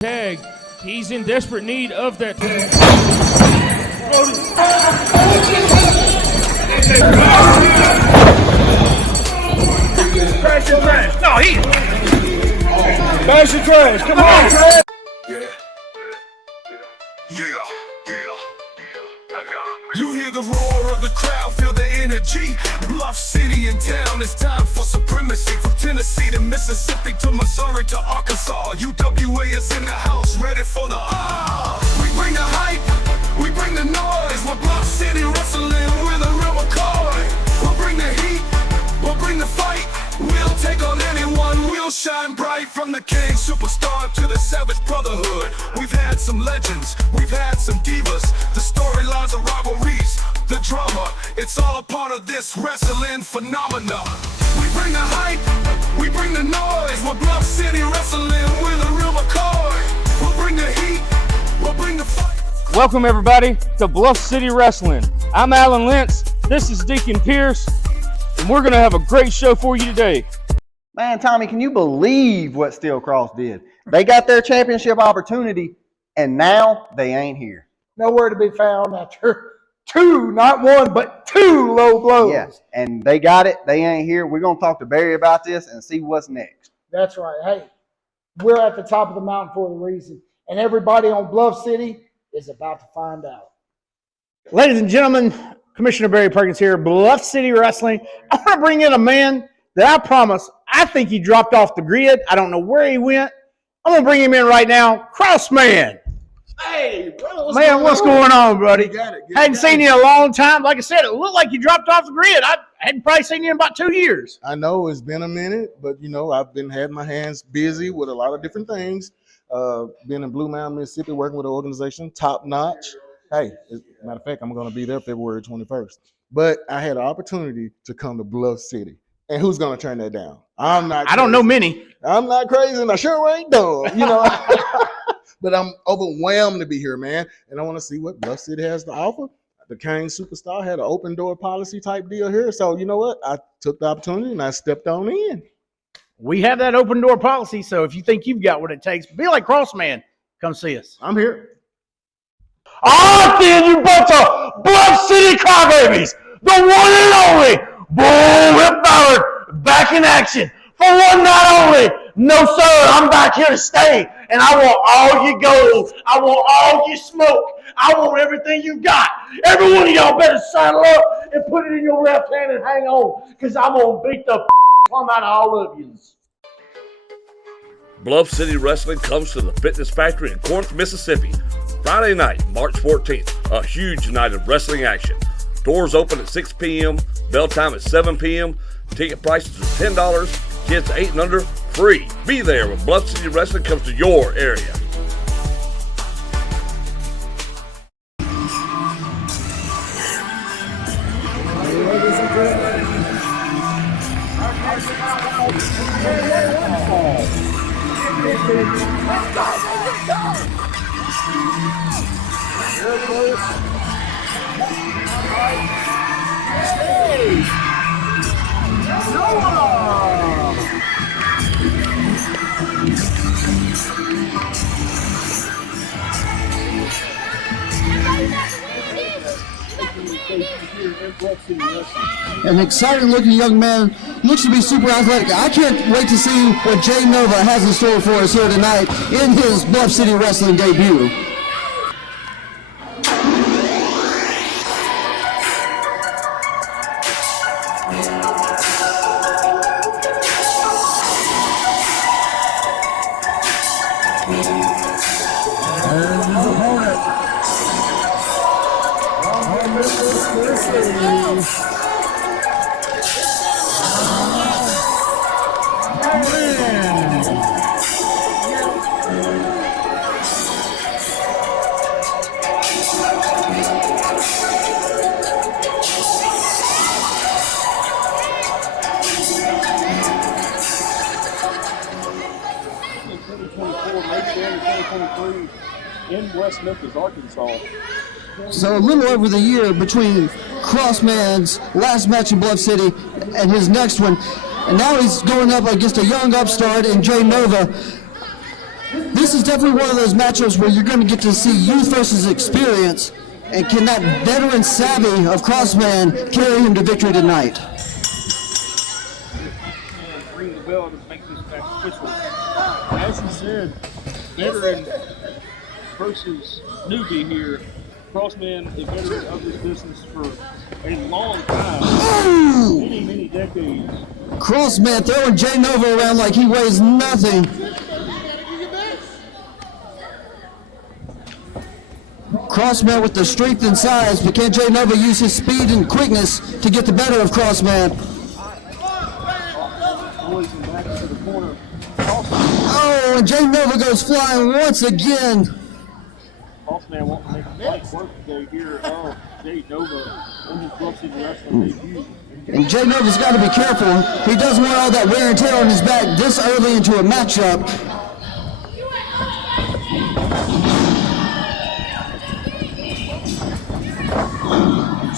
Tag. He's in desperate need of that tag. Crash your trash. No, he. Crash your trash. Come on, trash. You hear the roar of the crowd, feel the energy. Bluff City in town, it's time for supremacy. From Tennessee to Mississippi to Missouri to Arkansas, UWA is in the house, ready for the We bring the hype, we bring the noise. We're Bluff City wrestling with a real McCoy. We'll bring the heat, we'll bring the fight. We'll take on anyone, we'll shine bright. From the King Superstar to the Savage Brotherhood, we've had some legends, we've had some divas. The storylines of rivalries, the drama, it's all part of this wrestling phenomena. We bring the hype, we bring the noise. We're Bluff City wrestling with a real McCoy. We'll bring the heat, we'll bring the fight. Welcome everybody to Bluff City Wrestling. I'm Alan Lentz, this is Deacon Pierce, and we're going to have a great show for you today. Man, Tommy, can you believe what Steel Cross did? They got their championship opportunity, and now they ain't here. Nowhere to be found after two, not one, but two low blows. Yes, and they got it. They ain't here. We're going to talk to Barry about this and see what's next. That's right. Hey, we're at the top of the mountain for a reason, and everybody on Bluff City is about to find out. Ladies and gentlemen, Commissioner Barry Perkins here, Bluff City Wrestling. I want to bring in a man that I promise, I think he dropped off the grid. I don't know where he went. I'm going to bring him in right now, Crossman. Hey, brother, What's going on, buddy? You got it. Hadn't seen you in a long time. Like I said, it looked like you dropped off the grid. I hadn't probably seen you in about 2 years. I know it's been a minute, but I've had my hands busy with a lot of different things. Been in Blue Mountain, Mississippi, working with an organization, Top Notch. Hey, as a matter of fact, I'm going to be there February 21st. But I had an opportunity to come to Bluff City. And who's going to turn that down? I'm not crazy. I don't know many. I'm not crazy, and I sure ain't dumb, But I'm overwhelmed to be here, man. And I want to see what Bluff City has to offer. The King Superstar had an open door policy type deal here. So you know what? I took the opportunity and I stepped on in. We have that open door policy, so if you think you've got what it takes, be like Crossman. Come see us. I'm here. Ah, then you bunch of Bluff City crybabies! The one and only Bull Whip Ballard back in action for one night only. No, sir, I'm back here to stay, and I want all your gold. I want all your smoke. I want everything you got. Every one of y'all better saddle up and put it in your left hand and hang on, because I'm going to beat the plumb out of all of you. Bluff City Wrestling comes to the Fitness Factory in Corinth, Mississippi. Friday night, March 14th, a huge night of wrestling action. Doors open at 6 p.m., bell time at 7 p.m., ticket prices are $10, kids 8 and under, free. Be there when Bluff City Wrestling comes to your area. An exciting-looking young man, looks to be super athletic. I can't wait to see what Jay Nova has in store for us here tonight in his Bluff City Wrestling debut. in West Memphis, Arkansas. So a little over the year between Crossman's last match in Bluff City and his next one, and now he's going up against a young upstart in Jay Nova. This this is definitely one of those matchups where you're going to get to see youth versus experience, and can that veteran savvy of Crossman carry him to victory tonight? Ring the bell to make this match official. As you said, veteran versus newbie here. Crossman, a veteran of this business for a long time, many decades. Crossman throwing Jay Nova around like he weighs nothing. Crossman with the strength and size, but can Jay Nova use his speed and quickness to get the better of Crossman? Oh, and Jay Nova goes flying once again. Crossman wants to make a light work today here of Jay Nova in his Bluff City Wrestling debut. And Jay Nova's got to be careful. He doesn't want all that wear and tear on his back this early into a matchup.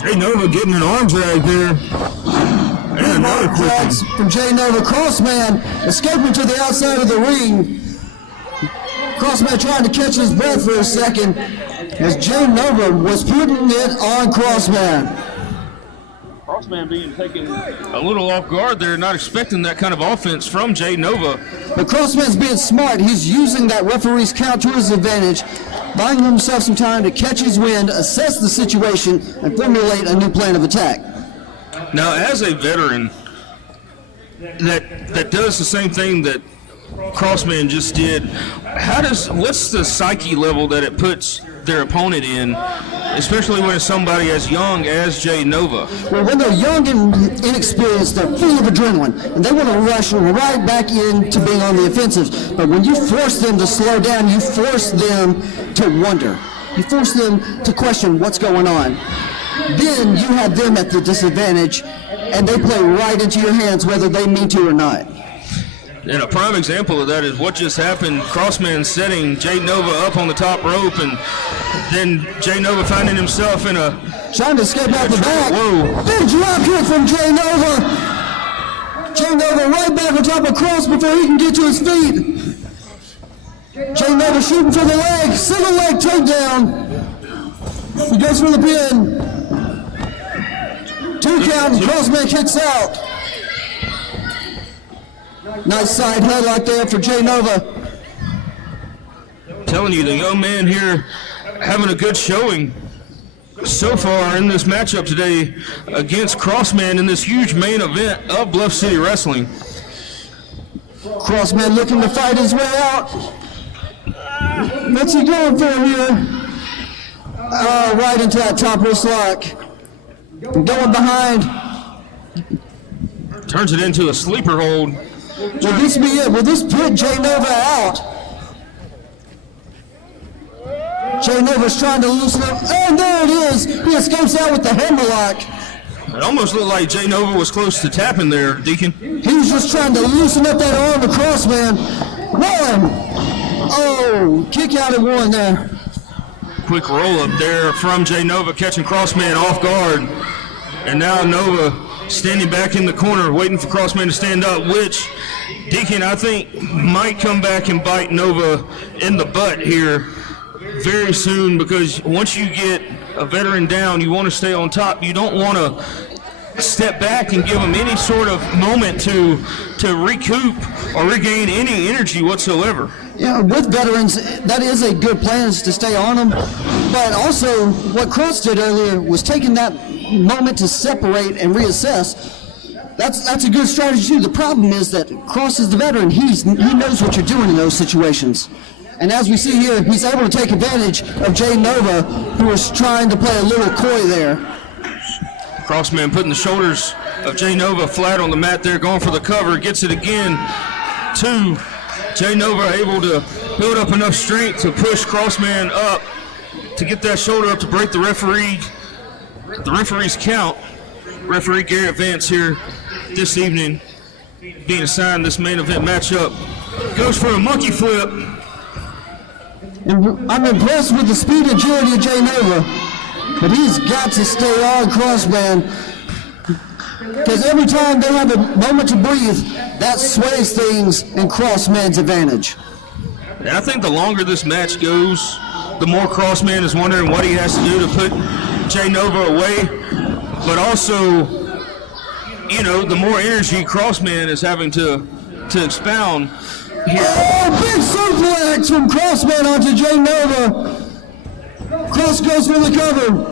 Jay Nova getting an arm drag there. And another quick drags from Jay Nova. Crossman escaping to the outside of the ring. Crossman trying to catch his breath for a second as Jay Nova was putting it on Crossman. Crossman being taken A little off guard there, not expecting that kind of offense from Jay Nova. But Crossman's being smart. He's using that referee's count to his advantage, buying himself some time to catch his wind, assess the situation, and formulate a new plan of attack. Now, as a veteran that does the same thing that Crossman just did, what's the psyche level that it puts their opponent in, especially when it's somebody as young as Jay Nova? Well, when they're young and inexperienced, they're full of adrenaline, and they want to rush right back into being on the offensive. But when you force them to slow down, you force them to wonder. You force them to question what's going on. Then you have them at the disadvantage, and they play right into your hands whether they mean to or not. And a prime example of that is what just happened. Crossman setting Jay Nova up on the top rope, and then Jay Nova finding himself in a... trying to escape out the back. Whoa. Big drop kick from Jay Nova. Jay Nova right back on top of Cross before he can get to his feet. Jay Nova shooting for the leg. Single leg takedown. He goes for the pin. 2 count, and Crossman kicks out. Nice side headlock there for Jay Nova. Telling you, the young man here having a good showing so far in this matchup today against Crossman in this huge main event of Bluff City Wrestling. Crossman looking to fight his way out. What's he going for here? Right into that top wrist lock. Going behind. Turns it into a sleeper hold. Will this be it? Will this put Jay Nova out? Jay Nova's trying to loosen up. And there it is. He escapes out with the hammerlock. It almost looked like Jay Nova was close to tapping there, Deacon. He was just trying to loosen up that arm to Crossman. 1. Oh, kick out at 1 there. Quick roll up there from Jay Nova, catching Crossman off guard. And now Nova standing back in the corner, waiting for Crossman to stand up, which, Deacon, I think might come back and bite Nova in the butt here very soon, because once you get a veteran down, you want to stay on top. You don't want to step back and give him any sort of moment to recoup or regain any energy whatsoever. Yeah, with veterans, that is a good plan, is to stay on them. But also, what Cross did earlier was taking that moment to separate and reassess. That's a good strategy too. The problem is that Cross is the veteran. He knows what you're doing in those situations. And as we see here, he's able to take advantage of Jay Nova, who is trying to play a little coy there. Crossman putting the shoulders of Jay Nova flat on the mat there, going for the cover, gets it again. 2. Jay Nova able to build up enough strength to push Crossman up to get that shoulder up to break the referee's count. Referee Garrett Vance here this evening being assigned this main event matchup. Goes for a monkey flip. And I'm impressed with the speed and agility of Jay Nova, but he's got to stay on Crossman, because every time they have a moment to breathe, that sways things in Crossman's advantage. And I think the longer this match goes, the more Crossman is wondering what he has to do to put Jay Nova away. But also, you know, the more energy Crossman is having to expound here. Oh, big suplex from Crossman onto Jay Nova. Cross goes for the cover.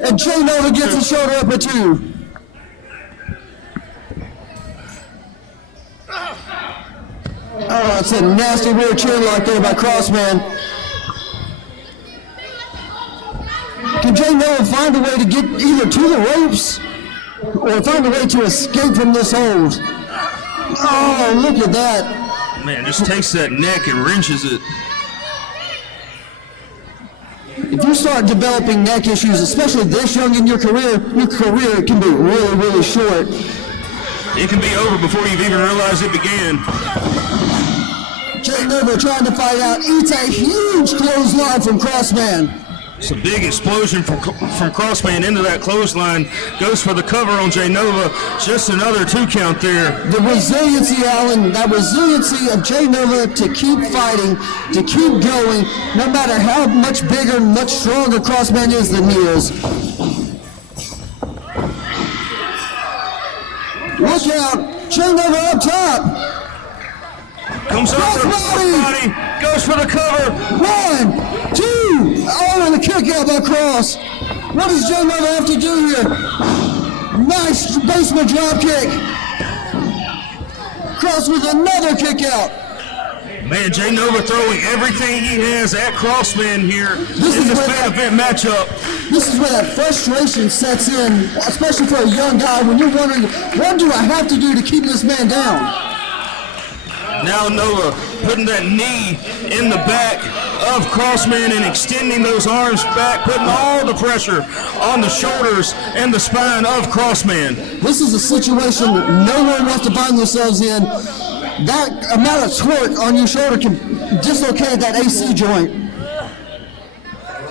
And Jay Nova gets a shoulder up at 2. Oh, it's a nasty rear chin lock there by Crossman. Can Jay Nova find a way to get either to the ropes or find a way to escape from this hold? Oh, look at that. Man, just takes that neck and wrenches it. If you start developing neck issues, especially this young in your career can be really, really short. It can be over before you've even realized it began. Jay Nova trying to fight out, eats a huge clothesline from Crossman. It's a big explosion from Crossman into that clothesline. Goes for the cover on Jay Nova. Just another 2 count there. The resiliency, Alan, that resiliency of Jay Nova to keep fighting, to keep going, no matter how much bigger, much stronger Crossman is than he is. Look out, Jay Nova up top. Comes over, body, goes for the cover. 1, 2, oh, and a kick out by Cross. What does Jay Nova have to do here? Nice basement drop kick. Cross with another kick out. Man, Jay Nova throwing everything he has at Crossman here in this main event matchup. This is where that frustration sets in, especially for a young guy, when you're wondering, what do I have to do to keep this man down? Now Nova putting that knee in the back of Crossman and extending those arms back, putting all the pressure on the shoulders and the spine of Crossman. This is a situation no one wants to find themselves in. That amount of torque on your shoulder can dislocate that AC joint.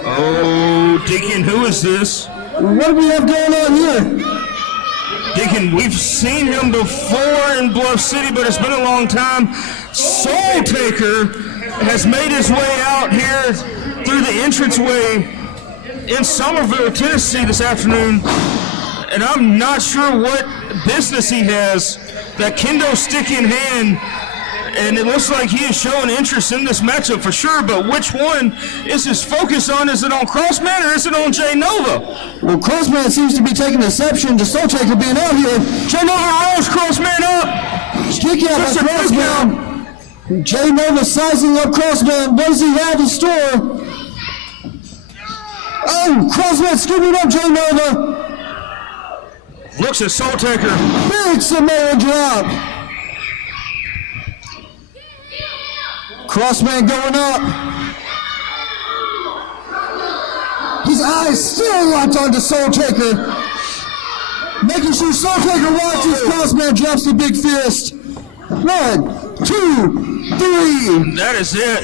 Oh, Deacon, who is this? What do we have going on here? Deacon, we've seen him before in Bluff City, but it's been a long time. Soul Taker has made his way out here through the entranceway in Somerville, Tennessee this afternoon, and I'm not sure what business he has. That kendo stick in hand, and it looks like he is showing interest in this matchup for sure, but which one is his focus on? Is it on Crossman or is it on Jay Nova? Well, Crossman seems to be taking exception to Soul Taker being out here. Jay Nova rolls Crossman up. Kick out by Crossman. Jay Nova sizing up Crossman. What does he have in store? Oh, Crossman scooping up Jay Nova. Looks at Soul Taker. Big Samoan drop. Crossman going up. His eyes still locked onto Soul Taker. Making sure Soul Taker watches. Crossman drops the big fist. 1, 2, 3. That is it.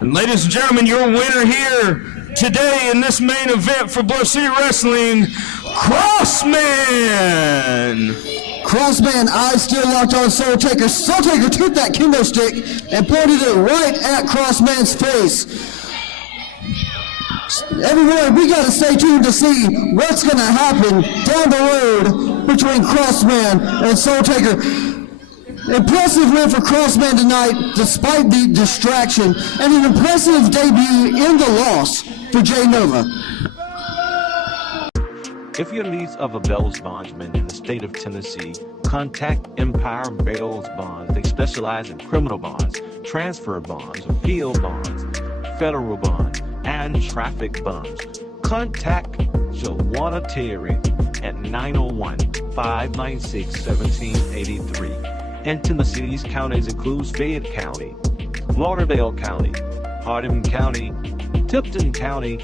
And ladies and gentlemen, your winner here today in this main event for Bluff City Wrestling, Crossman. Crossman, eyes still locked on Soul Taker. Soul Taker took that kendo stick and pointed it right at Crossman's face. Everyone, we got to stay tuned to see what's going to happen down the road between Crossman and Soul Taker. Impressive win for Crossman tonight, despite the distraction, and an impressive debut in the loss for Jay Nova. If you're in need of a bail bondsman in the state of Tennessee, contact Empire Bail Bonds. They specialize in criminal bonds, transfer bonds, appeal bonds, federal bonds, and traffic bonds. Contact Joanna Terry at 901-596-1783. And Tennessee's counties includes Fayette County, Lauderdale County, Hardin County, Tipton County,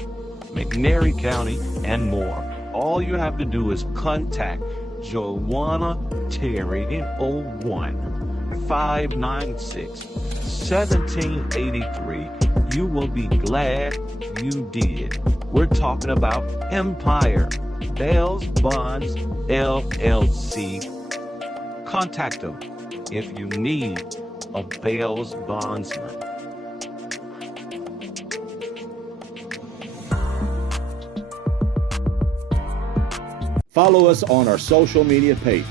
McNairy County, and more. All you have to do is contact Joanna Terry in 01-596-1783. You will be glad you did. We're talking about Empire Bail Bonds LLC. Contact them if you need a bail's bondsman. Follow us on our social media pages.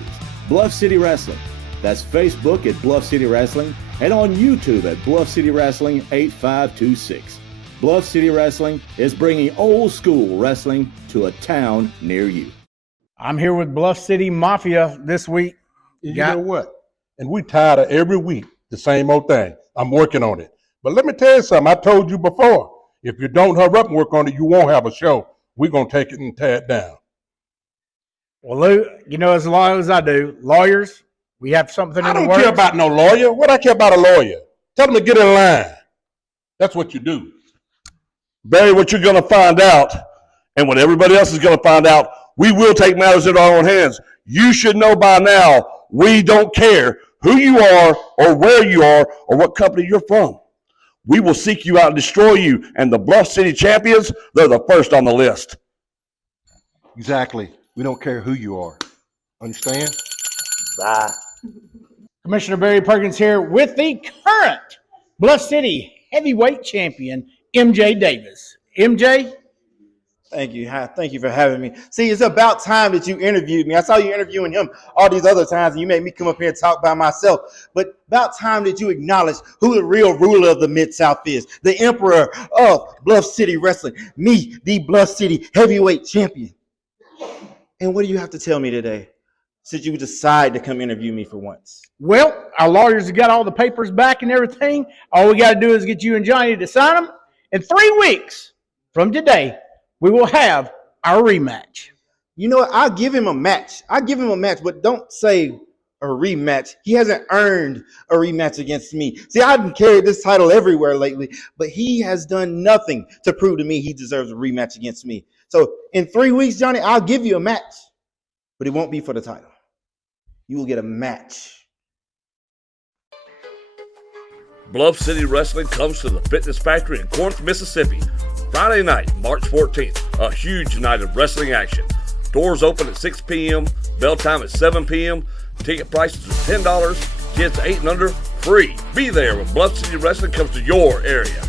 Bluff City Wrestling. That's Facebook at Bluff City Wrestling and on YouTube at Bluff City Wrestling 8526. Bluff City Wrestling is bringing old school wrestling to a town near you. I'm here with Bluff City Mafia this week. You know what? And we tired of every week the same old thing. I'm working on it. But let me tell you something. I told you before, if you don't hurry up and work on it, you won't have a show. We're going to take it and tear it down. Well, Lou, you know as long as I do, lawyers, we have something in the works. I don't care about no lawyer. What I care about a lawyer? Tell them to get in line. That's what you do. Barry, what you're going to find out, and what everybody else is going to find out, we will take matters into our own hands. You should know by now, we don't care who you are or where you are or what company you're from. We will seek you out and destroy you. And the Bluff City champions, they're the first on the list. Exactly. We don't care who you are. Understand? Bye. Commissioner Barry Perkins here with the current Bluff City heavyweight champion, MJ Davis. MJ? Thank you. Thank you for having me. See, it's about time that you interviewed me. I saw you interviewing him all these other times, and you made me come up here and talk by myself. But about time that you acknowledge who the real ruler of the Mid-South is, the emperor of Bluff City Wrestling, me, the Bluff City heavyweight champion. And what do you have to tell me today, since you decide to come interview me for once? Well, our lawyers have got all the papers back and everything. All we got to do is get you and Johnny to sign them. In 3 weeks from today, we will have our rematch. You know what? I'll give him a match. But don't say a rematch. He hasn't earned a rematch against me. See, I've carried this title everywhere lately, but he has done nothing to prove to me he deserves a rematch against me. So in 3 weeks, Johnny, I'll give you a match, but it won't be for the title. You will get a match. Bluff City Wrestling comes to the Fitness Factory in Corinth, Mississippi. Friday night, March 14th, a huge night of wrestling action. Doors open at 6 p.m., bell time at 7 p.m. Ticket prices are $10, kids 8 and under, free. Be there when Bluff City Wrestling comes to your area.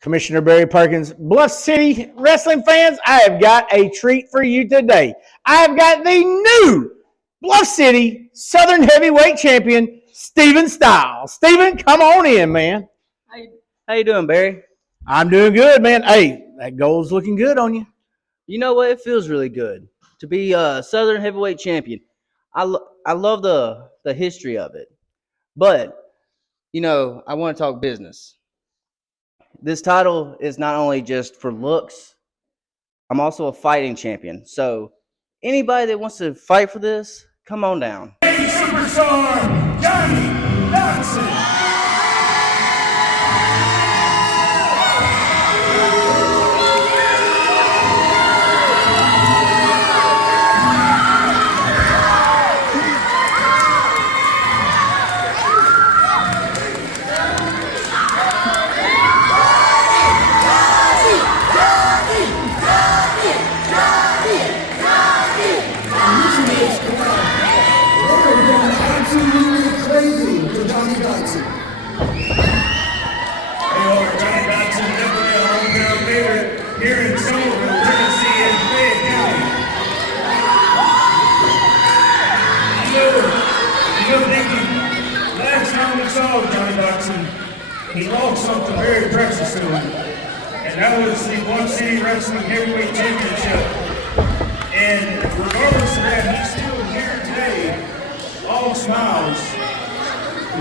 Commissioner Barry Perkins, Bluff City wrestling fans, I have got a treat for you today. I have got the new Bluff City Southern Heavyweight Champion, Steven Styles. Steven, come on in, man. How you doing, Barry? I'm doing good, man. Hey, that gold's looking good on you. You know what? It feels really good to be a Southern Heavyweight Champion. I love the history of it. But, you know, I want to talk business. This title is not only just for looks, I'm also a fighting champion. So anybody that wants to fight for this, come on down. Superstar Johnny Dodson. He lost something very precious to him, and that was the Bluff City Wrestling Heavyweight Championship. And regardless of that, he's still here today, all smiles.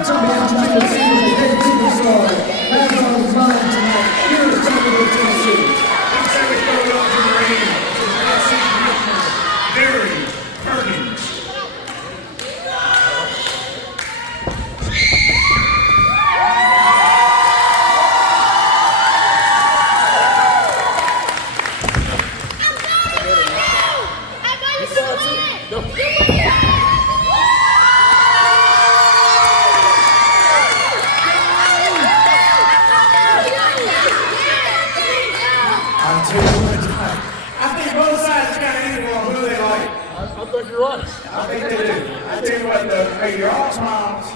It's about time to see what the head superstar has on his mind tonight here in Chattanooga, Tennessee. Let's have it go up to the ring to the Bluff City Commissioner, Barry Perkins. I tell you what, hey, you're all smiles,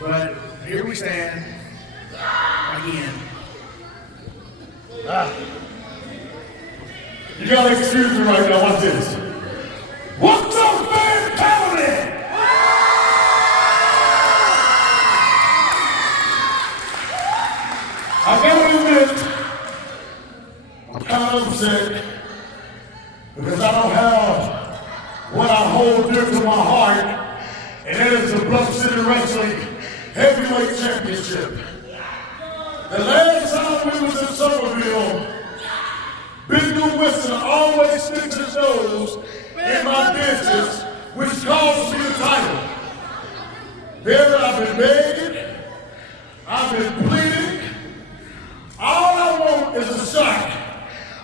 but here we stand again. You gotta excuse me right now, watch this. What's up, man, County? I gotta admit, I'm kind of upset because I don't have what I hold dear to my heart, and that is the Bluff City Wrestling Heavyweight Championship. The last time we was in Somerville, Big New Winston always sticks his nose in my business, which costs me the title. There I've been begging, I've been pleading. All I want is a shot.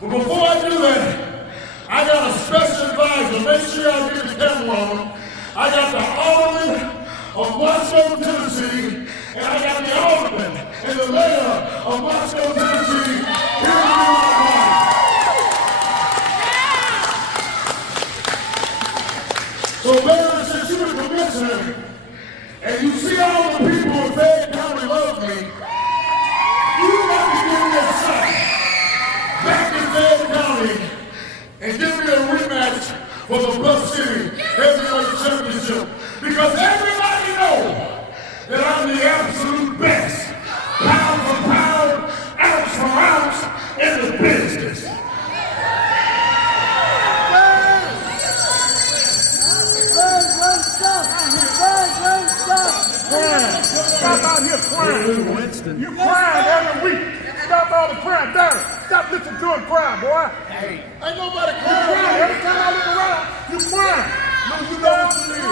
But before I do that, I got a special advisor. Make sure I get the camera on. I got the alderman of Moscow, Tennessee, and I got the alderman and the mayor of Moscow, Tennessee. Here to be my party. So, Mayor, since you're the commissioner, and you see all the people in Fayette County love me, you got to give me a shot back in Fayette County and give me a rematch for the Bluff City Heavyweight Championship, because everybody knows that I'm the absolute best, pound for pound, ounce for ounce, in the business. Stop out here crying. Winston. You crying every week. Stop all the crying. Darren, stop listening to him cry, boy. Hey. Ain't nobody crying. You crying. Every time I look around, you crying. No, you know what you mean.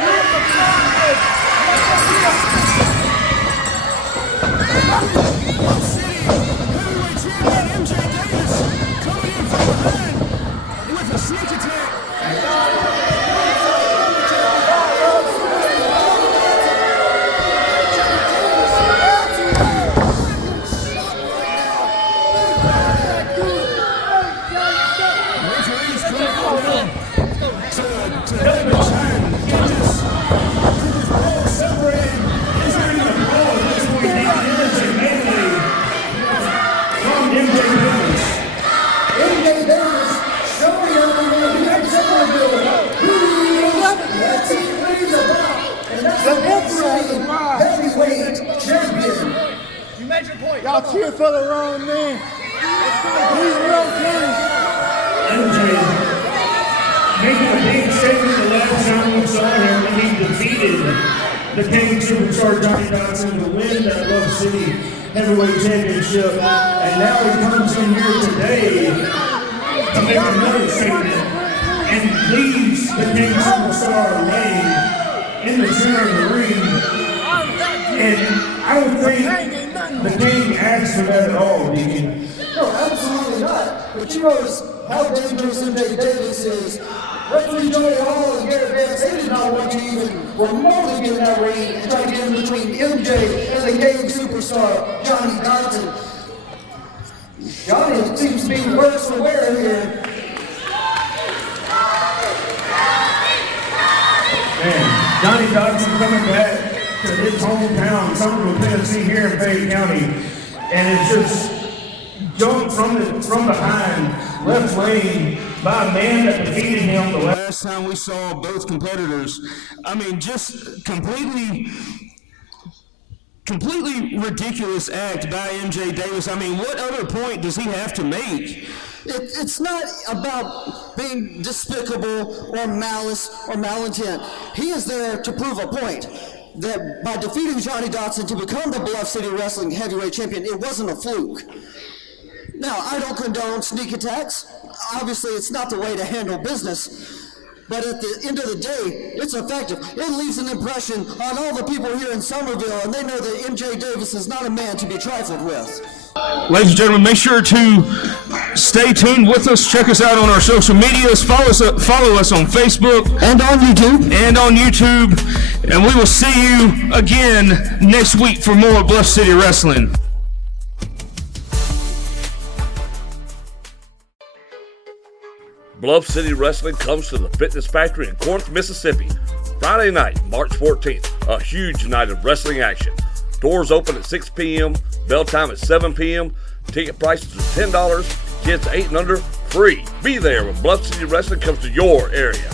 You're the crying. Bluff City Heavyweight Champion MJ Davis coming in from behind with a sneak attack. Heavyweight champion. You made your point. Y'all cheer for the wrong man. He's real king. MJ making a big statement the last time we saw him when he defeated the King Superstar Johnny Dodson to win that Bluff City Heavyweight Championship. And now he comes in here today to make another statement and leaves the King Superstar laying in the center of the ring. And I don't think the King asked for that at all, Deacon. No, absolutely not. But you notice how dangerous MJ Davis is. Referee Joey Hall and Garrett Vance, they did not want to even remotely get in that ring and try to get in between MJ and the King Superstar, Johnny Dodson. Johnny seems to be worse for wear here. Man, Johnny Dodson coming back to his hometown, Somerville, Tennessee, here in Fayette County, and it's just jumped from behind left lane by a man that defeated him the last time we saw both competitors. I mean, just completely ridiculous act by MJ Davis. I mean, what other point does he have to make? It's not about being despicable or malice or malintent. He is there to prove a point. That by defeating Johnny Dodson to become the Bluff City Wrestling Heavyweight Champion, it wasn't a fluke. Now, I don't condone sneak attacks. Obviously, it's not the way to handle business. But at the end of the day, it's effective. It leaves an impression on all the people here in Somerville, and they know that MJ Davis is not a man to be trifled with. Ladies and gentlemen, make sure to stay tuned with us. Check us out on our social medias. Follow us on Facebook. And on YouTube. And we will see you again next week for more Bluff City Wrestling. Bluff City Wrestling comes to the Fitness Factory in Corinth, Mississippi. Friday night, March 14th, a huge night of wrestling action. Doors open at 6 p.m., bell time at 7 p.m. Ticket prices are $10, kids 8 and under, free. Be there when Bluff City Wrestling comes to your area.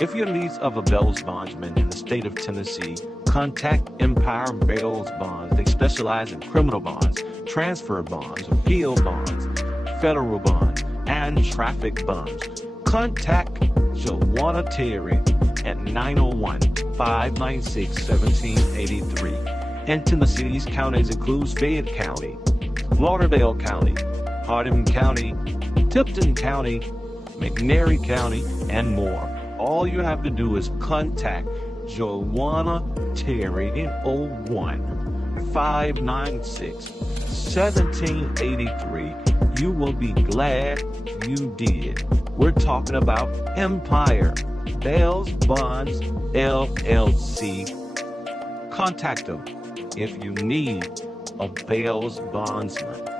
If you're lease of a Bells bondsman in the state of Tennessee, contact Empire Bells Bonds. They specialize in criminal bonds, transfer bonds, appeal bonds, federal bonds, and traffic bonds. Contact Joanna Terry at 901-596-1783. And Tennessee's counties includes Fayette County, Lauderdale County, Hardin County, Tipton County, McNairy County, and more. All you have to do is contact Joanna Terry in 01-596-1783. You will be glad you did. We're talking about Empire Bells Bonds LLC. Contact them if you need a Bells bondsman.